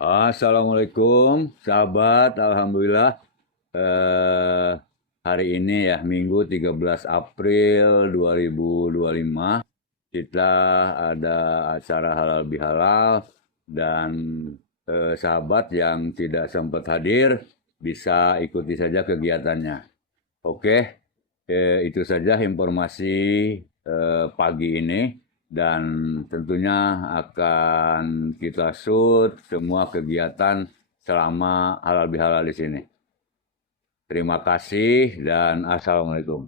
Assalamualaikum, sahabat. Alhamdulillah, eh, hari ini ya, Minggu 13 April 2025, kita ada acara halal bihalal dan sahabat yang tidak sempat hadir bisa ikuti saja kegiatannya. Oke, itu saja informasi pagi ini. Dan tentunya akan kita shoot semua kegiatan selama halal bihalal di sini. Terima kasih dan assalamualaikum.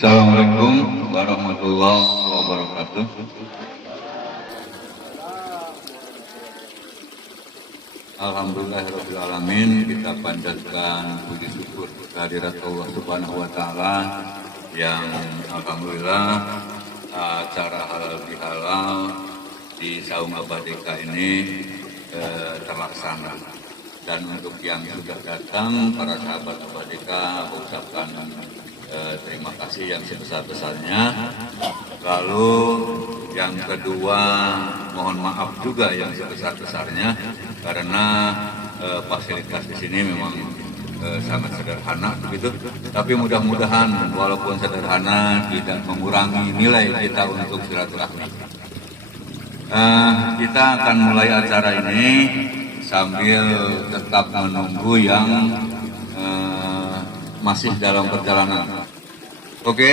Assalamualaikum warahmatullahi wabarakatuh. Alhamdulillahirrahmanirrahim, kita panjatkan puji syukur kehadirat Allah Subhanahu wa Ta'ala yang alhamdulillah acara halal bihalal di Saung Abadeka ini terlaksana. Dan untuk yang sudah datang, para sahabat Abadeka, ucapkan terima kasih yang sebesar-besarnya. Lalu yang kedua, mohon maaf juga yang sebesar-besarnya karena fasilitas di sini memang sangat sederhana begitu. Tapi mudah-mudahan walaupun sederhana tidak mengurangi nilai kita untuk silaturahmi. Kita akan mulai acara ini sambil tetap menunggu yang masih dalam perjalanan. Oke,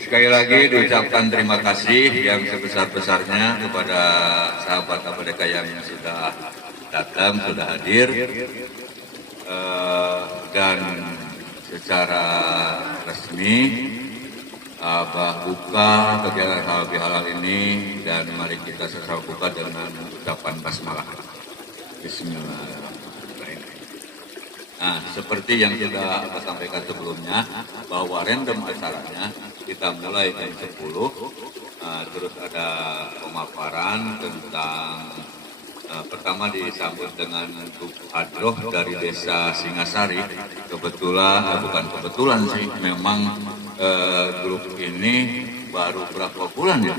sekali lagi diucapkan terima kasih yang sebesar-besarnya kepada sahabat Abadeka yang sudah datang, sudah hadir, dan secara resmi Abah buka kegiatan halal bihalal ini, dan mari kita sesal buka dengan ucapan basmalah. Bismillahirrahmanirrahim. Nah, seperti yang kita sampaikan sebelumnya, bahwa random acaranya kita mulai jam 10, terus ada pemaparan tentang pertama disambut dengan grup hadroh dari desa Singasari. Bukan kebetulan sih, memang grup ini baru berapa bulan ya?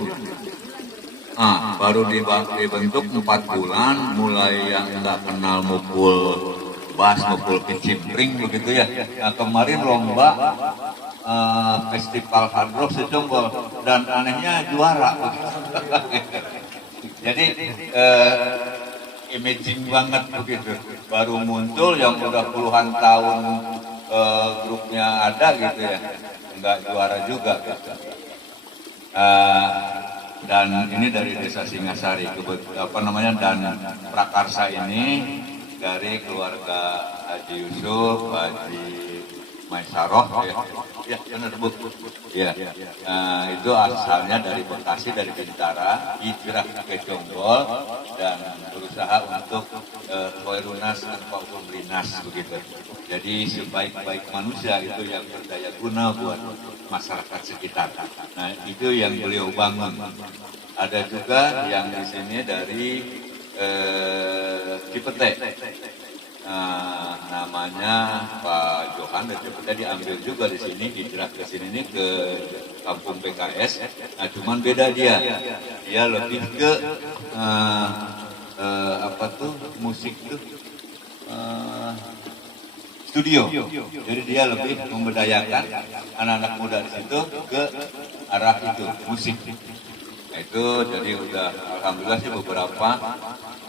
Baru dibentuk 4 bulan, mulai yang nggak kenal mukul bas, mukul kicimpring begitu ya. Nah, kemarin lomba festival hard rock Sejonggol dan anehnya juara. Jadi imaging banget begitu. Baru muncul yang udah puluhan tahun grupnya ada gitu ya, nggak juara juga. Dan ini dari desa Singasari, dan prakarsa ini dari keluarga Haji Yusuf, Haji Maisaroh, ya benar Bu. Ya, itu asalnya dari Bekasi, dari Bintara, hijrah ke Jonggol dan berusaha untuk Khairun-nas anfa'uhum lin-nas begitu. Jadi sebaik-baik manusia itu yang berdaya guna buat masyarakat sekitar. Nah, itu yang beliau bangun. Ada juga yang di sini dari Cipete. namanya Pak Johan, dan kita diambil juga di sini, hijrah ke sini nih ke kampung PKS. Nah, cuman beda dia lebih ke musik tuh studio. Jadi dia lebih memberdayakan anak-anak muda di situ ke arah itu musik. Nah, itu jadi udah alhamdulillah sih beberapa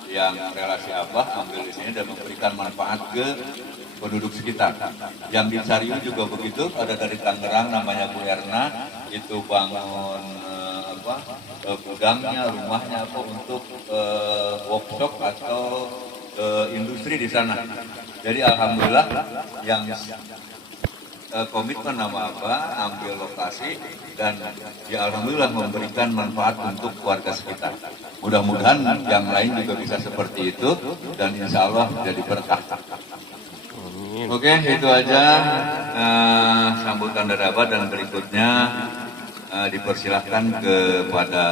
yang relasi Abah ambil di sini dan memberikan manfaat ke penduduk sekitar. Yang di Sariu juga begitu, ada dari Tangerang namanya Bu Erna, itu bangun gudangnya, rumahnya untuk workshop atau industri di sana. Jadi alhamdulillah yang komitmen nama Abah ambil lokasi dan ya alhamdulillah memberikan manfaat untuk warga sekitar. Mudah-mudahan yang lain juga bisa seperti itu dan insya Allah jadi berkah. Oke, itu aja sambutan dari Abah, dan berikutnya dipersilahkan kepada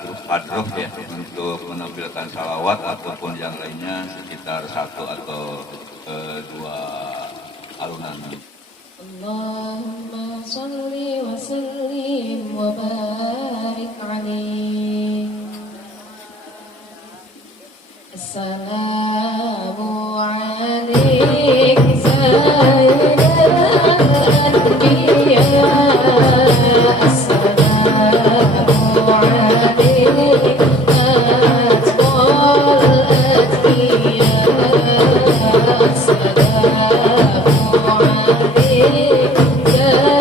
grup Padroh ya untuk menampilkan salawat ataupun yang lainnya sekitar 1 atau 2 alunan. Allahumma salli wa sallim wa barik alaih. Assalamu alaikum sayyidal anbiya. Assalamu alaikum atwal atqiya. Yeah.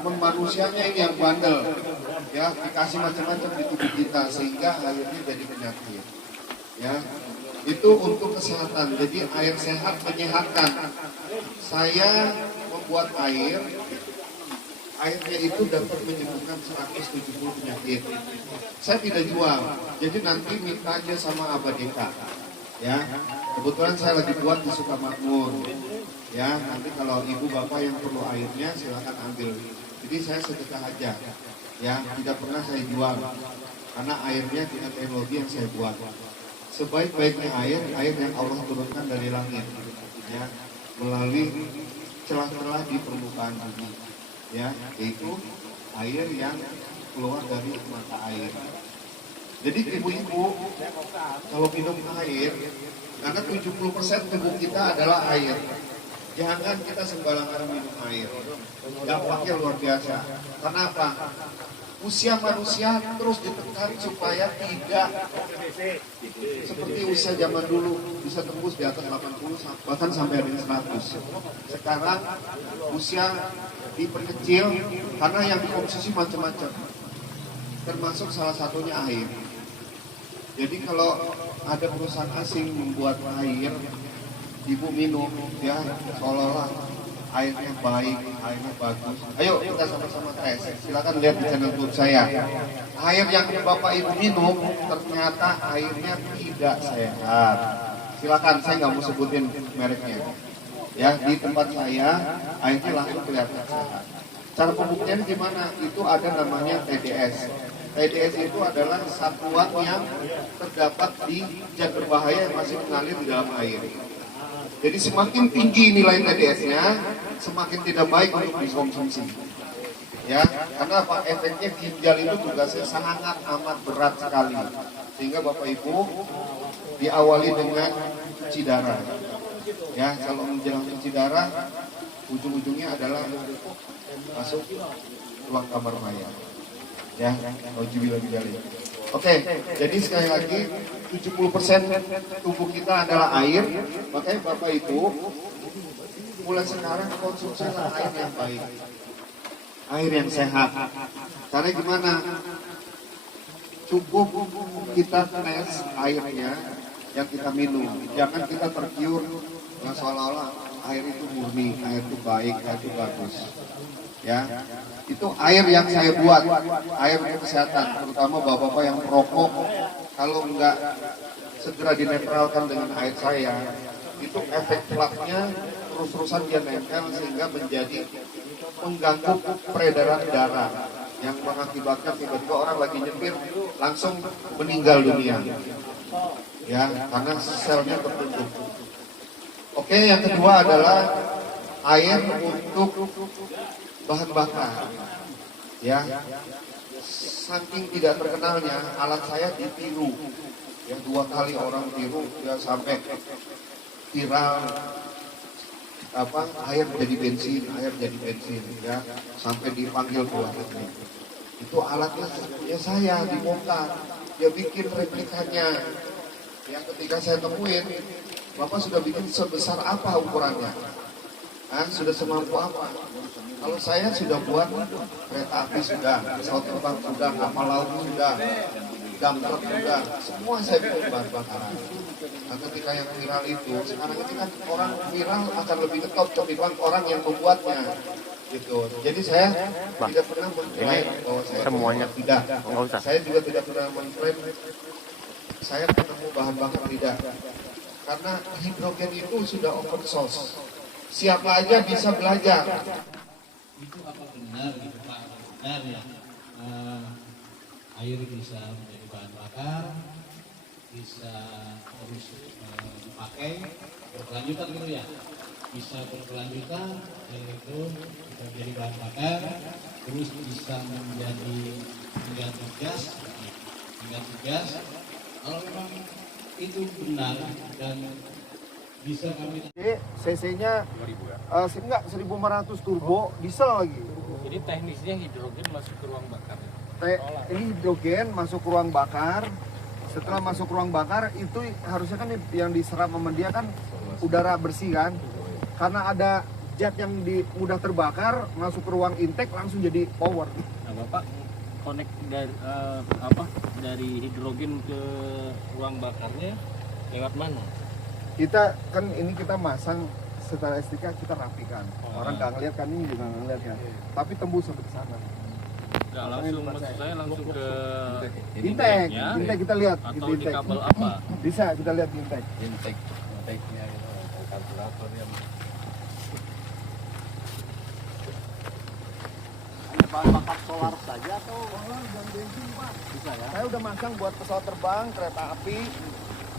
Cuman manusianya ini yang bandel, ya dikasih macam-macam di tubuh kita sehingga akhirnya jadi penyakit. Ya, itu untuk kesehatan. Jadi air sehat menyehatkan. Saya membuat airnya itu dapat menyembuhkan 170 penyakit. Saya tidak jual, jadi nanti minta aja sama Abadeka. Ya, kebetulan saya lagi buat di Sukamakmur. Ya, nanti kalau ibu bapak yang perlu airnya silakan ambil. Jadi saya sedekah aja. Ya, tidak pernah saya jual karena airnya dengan teknologi yang saya buat. Sebaik-baiknya air yang Allah turunkan dari langit, ya, melalui celah-celah di permukaan bumi, ya, yaitu air yang keluar dari mata air. Jadi ibu-ibu kalau minum air, karena 70% tubuh kita adalah air. Jangan kita sembarangan minum air. Dampaknya luar biasa. Kenapa? Usia manusia terus ditekan supaya tidak seperti usia zaman dulu bisa tembus di atas 80 bahkan sampai ada 100. Sekarang usia diperkecil karena yang dikonsumsi macam-macam. Termasuk salah satunya air. Jadi kalau ada perusahaan asing membuat air, ibu minum, ya seolah-olah airnya baik, airnya bagus. Ayo kita sama-sama tes. Silakan lihat di channel YouTube saya. Air yang bapak ibu minum ternyata airnya tidak sehat. Silakan, saya nggak mau sebutin mereknya. Ya, di tempat saya airnya langsung kelihatan sehat. Cara pembuktiannya gimana? Itu ada namanya TDS. TDS itu adalah satuan yang terdapat di zat berbahaya yang masih mengalir di dalam air. Jadi semakin tinggi nilai TDS-nya, semakin tidak baik untuk dikonsumsi. Ya, karena apa? Efeknya ginjal itu tugasnya sangat amat berat sekali. Sehingga Bapak Ibu diawali dengan cuci darah. Ya, kalau menjelang cuci darah, ujung-ujungnya adalah masuk ruang kamar mayat. Ya, auzubillahi. Oke, jadi sekali lagi 70% tubuh kita adalah air, makanya Bapak Ibu mulai sekarang konsumsilah air yang baik, air yang sehat. Caranya gimana? Cukup kita tes airnya yang kita minum, jangan kita tergiur seolah-olah air itu murni, air itu baik, air itu bagus. Ya, itu air yang saya buat, air untuk kesehatan, terutama bapak-bapak yang perokok. Kalau enggak segera dinetralkan dengan air saya, itu efek plaknya terus-terusan dia nempel sehingga menjadi mengganggu peredaran darah yang mengakibatkan tiba-tiba orang lagi nyepir langsung meninggal dunia. Ya, karena selnya tertutup. Oke, yang kedua adalah air untuk bahan bakar. Ya, saking tidak terkenalnya alat saya ditiru. Ya, 2 kali orang tiru, ya sampai viral. Air jadi bensin, ya, sampai dipanggil ke luar negeri. Itu alatnya punya saya dibongkar, dia bikin replikanya. Yang ketika saya temuin, Bapak sudah bikin sebesar apa ukurannya? Sudah semampu apa? Kalau saya sudah buat kereta api sudah, pesawat terbang sudah, kapal laut sudah, dump truck sudah, semua saya bikin bahan bakaran. Nah, ketika yang viral itu, sekarang ini kan orang viral akan lebih ketop ketimbang orang yang membuatnya, gitu. Jadi saya tidak pernah mengklaim bahwa saya semuanya tidak. Nggak usah. Saya juga tidak pernah mengklaim saya ketemu bahan bakar tidak. Karena hidrogen itu sudah open source. Siapa aja bisa belajar. Itu apa benar gitu Pak? Benar ya. Air bisa menjadi bahan bakar, bisa terus dipakai berkelanjutan gitu ya. Bisa berkelanjutan, yaitu bisa menjadi bahan bakar, terus bisa menjadi pengganti gas. Kalau memang itu benar dan bisa kami CC-nya enggak 1500 turbo diesel lagi. Jadi teknisnya hidrogen masuk ke ruang bakar. Ini hidrogen masuk ke ruang bakar. Setelah masuk ruang bakar itu harusnya kan yang diserap sama dia kan udara bersih kan. Karena ada jet yang mudah terbakar masuk ke ruang intake langsung jadi power. Nah, Bapak connect dari dari hidrogen ke ruang bakarnya lewat mana? Kita kan ini kita masang secara estetika kita rapikan. Orang nggak ngeliat kan, ini juga nggak ngeliat ya. Tapi tembus sampai ke sana. Nggak langsung, maksud saya langsung ke Intake, ya? intake kita lihat. Atau di intake. kabel apa? Bisa kita lihat di intake. Intake-nya gitu, kalkulator yang Hanya bahan bakar solar saja atau dan bensin Pak? Bisa ya? Saya udah masang buat pesawat terbang, kereta api,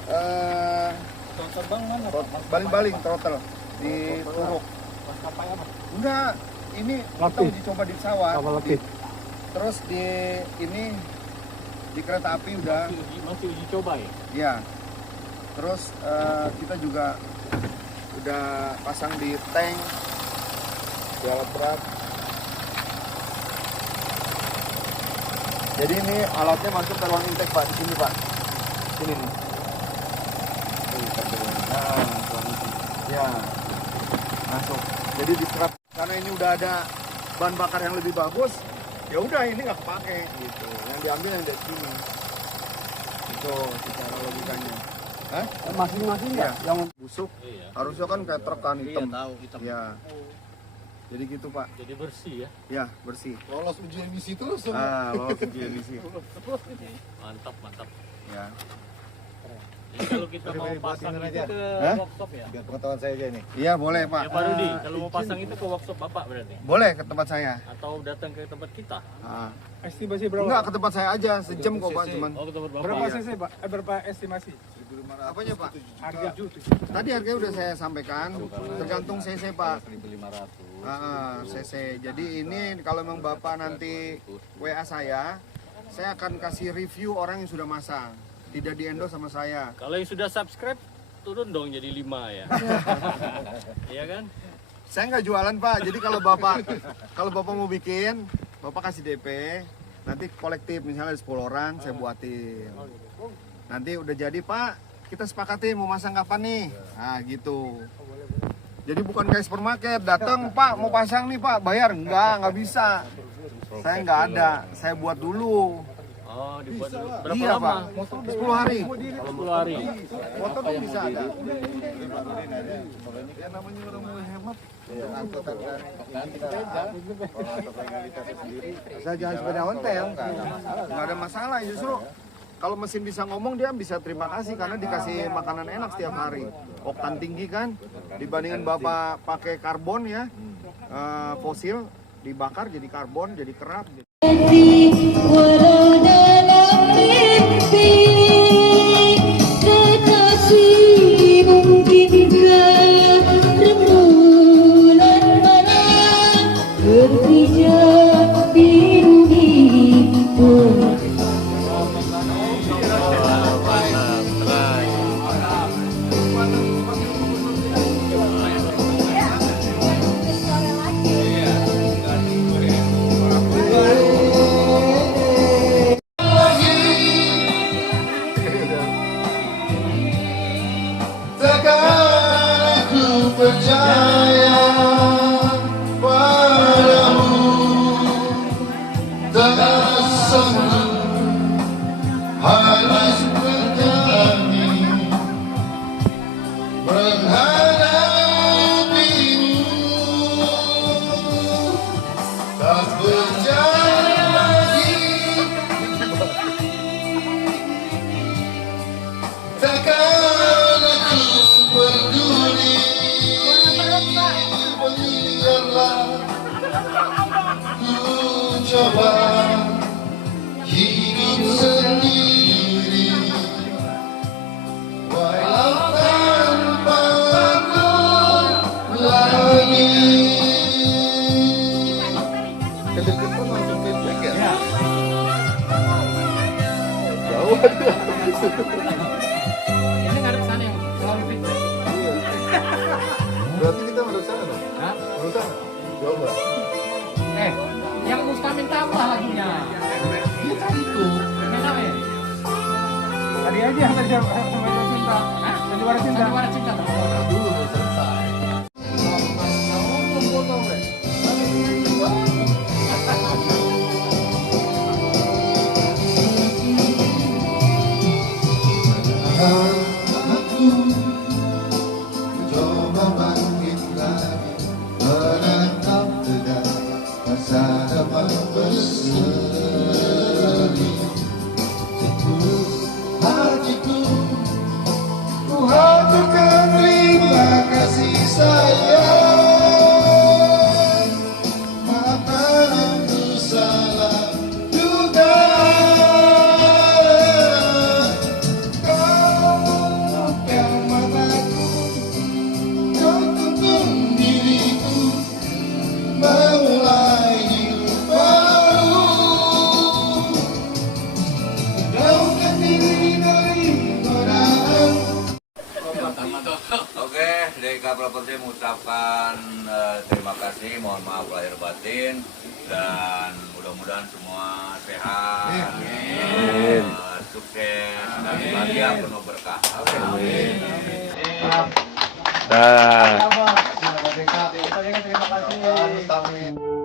Pesawat terbang mana? baling-baling throttle di Turuk. Maskapai apa? Enggak, ini kita uji coba di pesawat. Terus di ini di kereta api udah. Masih uji coba ya? Ya. Terus kita juga udah pasang di tank, di alat berat. Jadi ini alatnya masuk ke ruang intake Pak, di sini Pak. Sini nih. Nah, ruang intake. Ya. Masuk. Jadi diserap karena ini udah ada bahan bakar yang lebih bagus. Ya udah ini nggak kepake gitu. Yang diambil yang dari sini. Itu secara logikanya. Hah? Masing-masing ya? Yang busuk Iya. harusnya kan kayak truk kan hitam. Iya tahu hitam. Ya. Jadi gitu Pak. Jadi bersih ya. Ya bersih. Lolos uji emisi terus. Lolos uji emisi. Mantap, mantap. Ya. Jadi kalau kita mau pasang itu ke Hah? workshop ya? Biar pengetahuan saya aja nih. Iya boleh Pak. Ya Pak Rudi, kalau mau pasang itu ke workshop Bapak berarti? Boleh ke tempat saya. Atau datang ke tempat kita? Estimasi berapa? Enggak ke tempat saya aja, sejam kok Pak cuman. Oh, ke tempat Bapak. Berapa Iya. cc Pak? Berapa estimasi? Apanya Pak? Harga. Tadi harganya udah saya sampaikan, tergantung cc Pak. 1.500. cc. Jadi ini kalau memang Bapak nanti WA saya akan kasih review orang yang sudah masang. Tidak di-endorse sama saya. Kalau yang sudah subscribe, turun dong jadi 5 ya. Iya kan? Saya nggak jualan Pak. Jadi kalau Bapak mau bikin, Bapak kasih DP. Nanti kolektif misalnya 10 orang saya buatin. Nanti udah jadi Pak, kita sepakati mau masang kapan nih. Nah gitu. Jadi bukan kayak supermarket, datang Pak mau pasang nih Pak, bayar nggak bisa. Saya nggak ada, saya buat dulu. Oh, dibuat dulu. Berapa Iya lama? Pak, 10 hari. Kalau 10 hari. Motor tuh bisa ada. Ya namanya orang mau hemat. Saya jangan sepeda ontel, nggak ada masalah justru. Kalau mesin bisa ngomong dia bisa terima kasih karena dikasih makanan enak setiap hari. Oktan tinggi kan, dibandingkan Bapak pakai karbon ya, fosil dibakar jadi karbon, jadi kerak. Walau dalam mimpi kekasih mungkinkah rembulan malam berpijak biru pun. Percaya padamu, tak sanggup harus berani menghadapimu. Tak percaya lagi, takkan aku peduli. Biarlah ku coba hidup sendiri, walau tanpa aku lagi. Ini nggak ada pesan yang selalu feedback. Berarti kita menurut sana dong? Hah? Menurut sana? Coba. Yang Mustamin tambah lagunya. Itu. Kenapa ya? Tadi aja yang tadi Sandiwara Cinta. Hah? Sandiwara Cinta. Sandiwara Cinta. Dulu udah selesai. hatiku, ku haturkan terima kasih sayang. Maafkan aku salah juga. Kau yang mataku, kau tuntun diriku memulai hidup baru. Jauhkan diri dari godaan. Oke, DK Properti mengucapkan terima kasih, mohon maaf lahir batin, dan mudah-mudahan semua sehat, sukses, dan bahagia penuh berkah. Amin. Terima kasih.